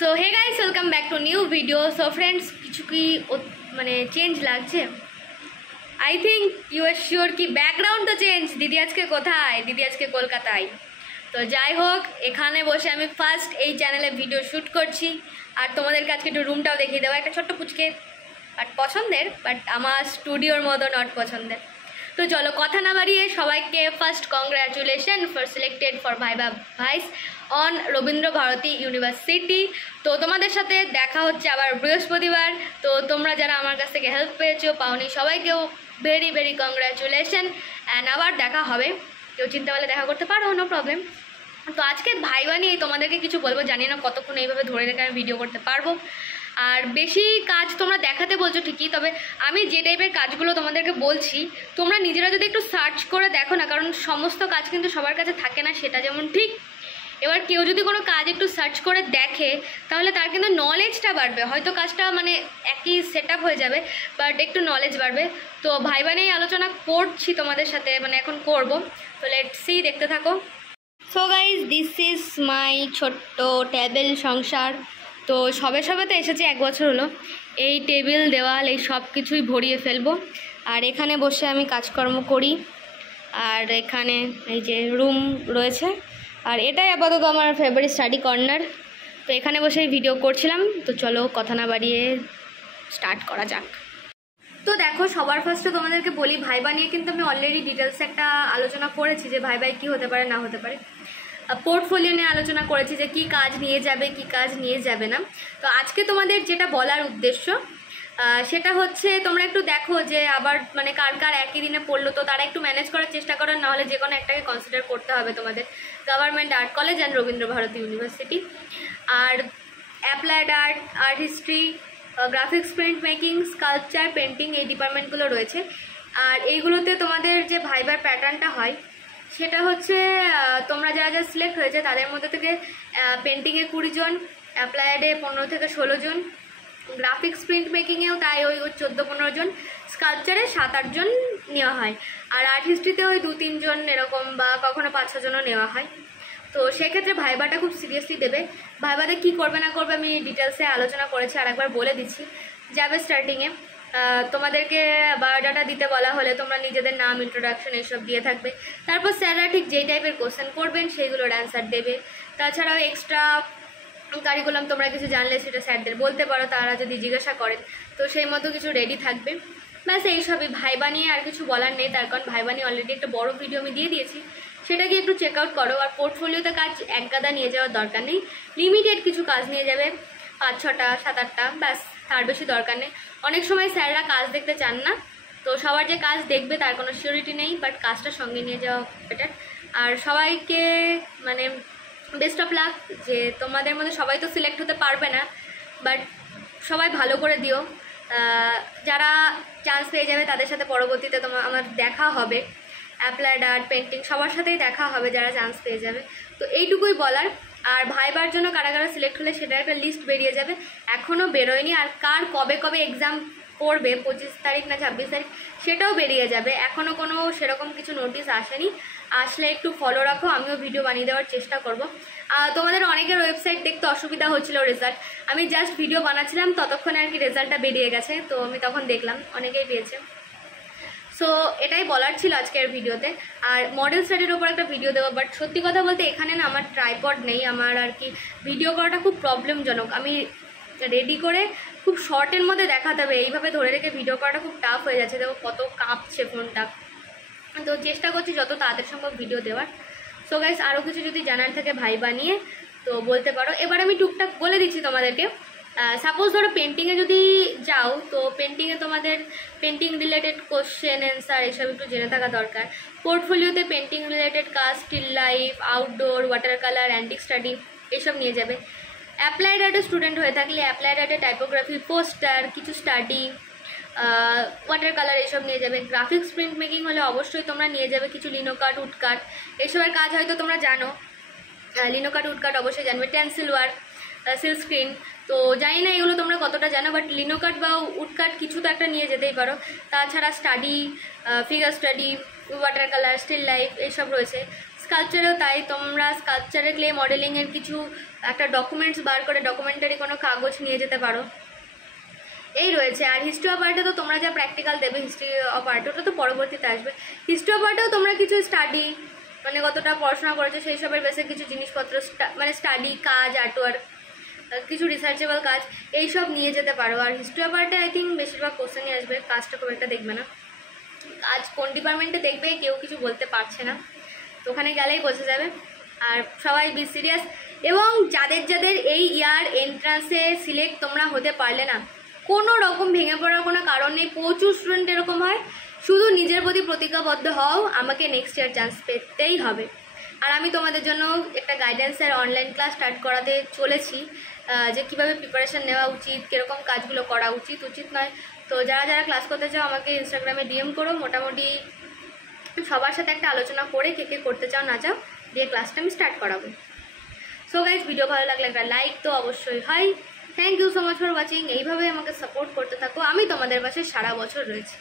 So hey guys, welcome back to new video. So friends, কিছু কি মানে change লাগছে? I think you are sure কি background তো চেঞ্জ। দিদি আজকে কোথায়? দিদি আজকে কলকাতায়। তো যাই হোক, এখানে বসে আমি ফার্স্ট এই চ্যানেলে ভিডিও শ্যুট করছি, আর তোমাদেরকে আজকে একটু রুমটাও দেখিয়ে দেবো। একটা ছোট্ট পুচকে, বাট পছন্দের, বাট আমার স্টুডিওর মতো নট পছন্দের। তো চলো কথা না বাড়িয়ে সবাইকে first congratulation for selected for viva voce on Rabindra Bharati university. তো তোমাদের সাথে দেখা হচ্ছে আবার বৃহস্পতিবার। তো তোমরা যারা আমার কাছ থেকে হেল্প পেয়েছো পাওনি, সবাইকেও ভেরি ভেরি কংগ্রাচুলেশন। অ্যান্ড আবার দেখা হবে, কেউ চিন্তা করলে দেখা করতে পারো, নো প্রবলেম। তো আজকে ভাইবা নিয়ে তোমাদেরকে কিছু বলবো, জানি না কতক্ষণ এইভাবে ধরে রেখে আমি ভিডিও করতে পারবো। আর বেশি কাজ তোমরা দেখাতে বলছো ঠিকই, তবে আমি যে টাইপের কাজগুলো তোমাদেরকে বলছি তোমরা নিজেরা যদি একটু সার্চ করে দেখো না, কারণ সমস্ত কাজ কিন্তু সবার কাছে থাকে না, সেটা যেমন ঠিক। এবার কেউ যদি কোনো কাজ একটু সার্চ করে দেখে তাহলে তার কিন্তু নলেজটা বাড়বে। হয়তো কাজটা মানে একই সেট আপ হয়ে যাবে, বাট একটু নলেজ বাড়বে। তো ভাইবা নিয়ে আলোচনা করছি তোমাদের সাথে, মানে এখন করব। তো লেটস সি, দেখতে থাকো। So guys, this is my ছোট্ট টেবিল সংসার। তো সবে সবে তো এসেছে, 1 বছর হলো। এই টেবিল দেওয়াল এই সব কিছুই ভরিয়ে ফেলবো, আর এখানে বসে আমি কাজকর্ম করি। আর এখানে এই যে রুম রয়েছে, আর এটাই আপাতত আমার ফেভারিট স্টাডি কর্নার। তো এখানে বসেই ভিডিও করছিলাম। তো চলো কথা না বাড়িয়ে স্টার্ট করা যাক। তো দেখো, সবার ফার্স্টে তোমাদেরকে বলি, ভাইবা নিয়ে কিন্তু আমি অলরেডি ডিটেলসে একটা আলোচনা করেছি যে ভাইবাই কী হতে পারে না হতে পারে। পোর্টফোলিও নিয়ে আলোচনা করেছি যে কী কাজ নিয়ে যাবে, কী কাজ নিয়ে যাবে না। তো আজকে তোমাদের যেটা বলার উদ্দেশ্য সেটা হচ্ছে, তোমরা একটু দেখো যে আবার মানে কার কার একই দিনে পড়লো, তো তারা একটু ম্যানেজ করার চেষ্টা করো, নাহলে যে কোনো একটাকে কনসিডার করতে হবে তোমাদের। Government art college and Rabindra Bharati university. আর applied art, art history, graphics, print making, sculpture, painting, এই ডিপার্টমেন্টগুলো রয়েছে। আর এইগুলোতে তোমাদের যে ভাইবার প্যাটার্নটা হয় সেটা হচ্ছে, তোমরা যারা যারা সিলেক্ট হয়েছে তাদের মধ্যে থেকে পেন্টিংয়ে 20 জন, অ্যাপ্লাইডে 15 থেকে 16 জন, গ্রাফিক্স প্রিন্ট মেকিংয়েও তাই ওই 14-15 জন, স্কাল্পচারে 7-8 জন নেওয়া হয়, আর আর্ট হিস্ট্রিতে ওই 2-3 জন এরকম, বা কখনো 5-6 জনও নেওয়া হয়। তো সেক্ষেত্রে ভাইবাটা খুব সিরিয়াসলি দেবে। ভাইবাতে কী করবে না করবে আমি ডিটেলসে আলোচনা করেছি, আর একবার বলে দিচ্ছি। যাবে স্টার্টিংয়ে তোমাদেরকে বায়োডাটা দিতে বলা হলে তোমরা নিজেদের নাম, ইন্ট্রোডাকশন এইসব দিয়ে থাকবে। তারপর স্যাররা ঠিক যেই টাইপের কোশ্চেন করবেন সেইগুলোর অ্যান্সার দেবে। তাছাড়াও এক্সট্রা কারিকুলাম তোমরা কিছু জানলে সেটা স্যারদের বলতে পারো, তারা যদি জিজ্ঞাসা করেন তো সেই মতো কিছু রেডি থাকবে। ব্যাস এইসবই। ভাইবা নিয়ে আর কিছু বলার নেই, তার কারণ ভাইবা নিয়ে অলরেডি একটা বড় ভিডিও আমি দিয়ে দিয়েছি, সেটাকে একটু চেক আউট করো। আর পোর্টফোলিওতে কাজ একগাদা নিয়ে যাওয়ার দরকার নেই, লিমিটেড কিছু কাজ নিয়ে যাবে, 5-6টা 7-8টা, ব্যাস, তার বেশি দরকার নেই। অনেক সময় স্যাররা কাজ দেখতে চান না, তো সবার যে কাজ দেখবে তার কোনো সিওরিটি নেই, বাট কাজটা সঙ্গে নিয়ে যাওয়া বেটার। আর সবাইকে মানে বেস্ট অফ লাক। যে তোমাদের মধ্যে সবাই তো সিলেক্ট হতে পারবে না, বাট সবাই ভালো করে দিও। যারা চান্স পেয়ে যাবে তাদের সাথে পরবর্তীতে আমার দেখা হবে, অ্যাপ্লাইড আর্ট, পেন্টিং সবার সাথেই দেখা হবে যারা চান্স পেয়ে যাবে। তো এইটুকুই বলার। আর ভাইবার জন্য কারা কারা সিলেক্ট হলে সেটার একটা লিস্ট বেরিয়ে যাবে, এখনও বেরোয়নি। আর কার কবে কবে এক্সাম পড়বে, 25 তারিখ না 26 তারিখ, সেটাও বেরিয়ে যাবে। এখনও কোনো সেরকম কিছু নোটিশ আসেনি, আসলে একটু ফলো রাখো, আমিও ভিডিও বানিয়ে দেওয়ার চেষ্টা করব। তোমাদের অনেকের ওয়েবসাইট দেখতে অসুবিধা হচ্ছিল রেজাল্ট, আমি জাস্ট ভিডিও বানাচ্ছিলাম ততক্ষণে আর কি রেজাল্টটা বেরিয়ে গেছে, তো আমি তখন দেখলাম অনেকেই পেয়েছে। সো এটাই বলার ছিল আজকের ভিডিওতে। আর মডেল স্টাডির ওপর একটা ভিডিও দেবো, বাট সত্যি কথা বলতে এখানে না আমার ট্রাইপড নেই, আমার আর কি ভিডিও করাটা খুব প্রবলেমজনক। আমি রেডি করে খুব শর্টের মধ্যে দেখাতে হবে, এইভাবে ধরে রেখে ভিডিও করাটা খুব টাফ হয়ে যাচ্ছে, দেখো কত কাঁপছে ফোনটা। তো চেষ্টা করছি যত তাড়াতাড়ি সম্ভব ভিডিও দেওয়ার। সো গাইস, আরও কিছু যদি জানার থাকে ভাইবা নিয়ে তো বলতে পারো। এবার আমি টুকটাক বলে দিচ্ছি তোমাদেরকে। সাপোজ ধরো পেন্টিংয়ে যদি যাও, তো পেন্টিংয়ে তোমাদের পেন্টিং রিলেটেড কোশ্চেন অ্যান্সার এসব একটু জেনে থাকা দরকার। পোর্টফোলিওতে পেন্টিং রিলেটেড কাজ, still life, outdoor, water colour, antique study এইসব নিয়ে যাবে। অ্যাপ্লাইড আর্টের স্টুডেন্ট হয়ে থাকলে অ্যাপ্লাইড আর্টের টাইপোগ্রাফি, পোস্টার, কিছু স্টাডি, ওয়াটার কালার এইসব নিয়ে যাবে। গ্রাফিক্স প্রিন্ট মেকিং হলে অবশ্যই তোমরা নিয়ে যাবে কিছু লিনোকাট, উডকাট এইসবের কাজ হয়তো তোমরা জানো, লিনোকাট উডকাট অবশ্যই জানবে। টেন্সিল ওয়ার্ক, সিল্ক স্ক্রিন, তো জানি না এগুলো তোমরা কতটা জানো, বাট লিনোকাট বা উডকাট কিছু তো একটা নিয়ে যেতেই পারো। তাছাড়া study, figure study, water colour, still life এইসব রয়েছে। স্কাল্পচারেও তাই, তোমরা স্কাল্পচারে ক্লে মডেলিংয়ের কিছু একটা ডকুমেন্টস বার করে ডকুমেন্টারি কোনো কাগজ নিয়ে যেতে পারো। এই রয়েছে। আর হিস্ট্রি অফ আর্টে তো তোমরা যা প্র্যাকটিক্যাল দেবে হিস্ট্রি অফ আর্ট, ওটা তো পরবর্তীতে আসবে। হিস্ট্রি অফ আর্টেও তোমরা কিছু স্টাডি, মানে কতটা পড়াশোনা করেছো সেই সবের বেসে কিছু জিনিসপত্র, মানে স্টাডি কাজ, আর্টওয়ার্ক, কিছু রিসার্চেবল কাজ এইসব নিয়ে যেতে পারো। আর হিস্ট্রি অফ আর্টে আই থিঙ্ক বেশিরভাগ কোশ্চেনই আসবে, কাজটা খুব একটা দেখবে না। কাজ কোন ডিপার্টমেন্টে দেখবে কেউ কিছু বলতে পারছে না, তো ওখানে গেলেই বোঝা যাবে। আর সবাই বি সিরিয়াস। এবং যাদের যাদের এই ইয়ার এন্ট্রান্সে সিলেক্ট তোমরা হতে পারলে না, কোনো রকম ভেঙে পড়ার কোনো কারণ নেই। প্রচুর স্টুডেন্ট এরকম হয়। শুধু নিজের প্রতি প্রতিজ্ঞাবদ্ধ হও, আমাকে নেক্সট ইয়ার চান্স পেতেই হবে। আর আমি তোমাদের জন্য একটা গাইডেন্সের অনলাইন ক্লাস স্টার্ট করাতে চলেছি, যে কীভাবে প্রিপারেশান নেওয়া উচিত, কীরকম কাজগুলো করা উচিত উচিত নয়। তো যারা যারা ক্লাস করতে চাও আমাকে ইনস্টাগ্রামে ডিএম করো। মোটামুটি সবার সাথে একটা আলোচনা করে কে কে করতে চাও না চাও, দিয়ে ক্লাসটা আমি স্টার্ট করাবো। সো গাইজ, ভিডিও ভালো লাগলে একটা লাইক তো অবশ্যই হয়। Thank you so much for watching. এইভাবে আমাকে সাপোর্ট করতে থাকো, আমি তোমাদের পাশে সারা বছর রয়েছি।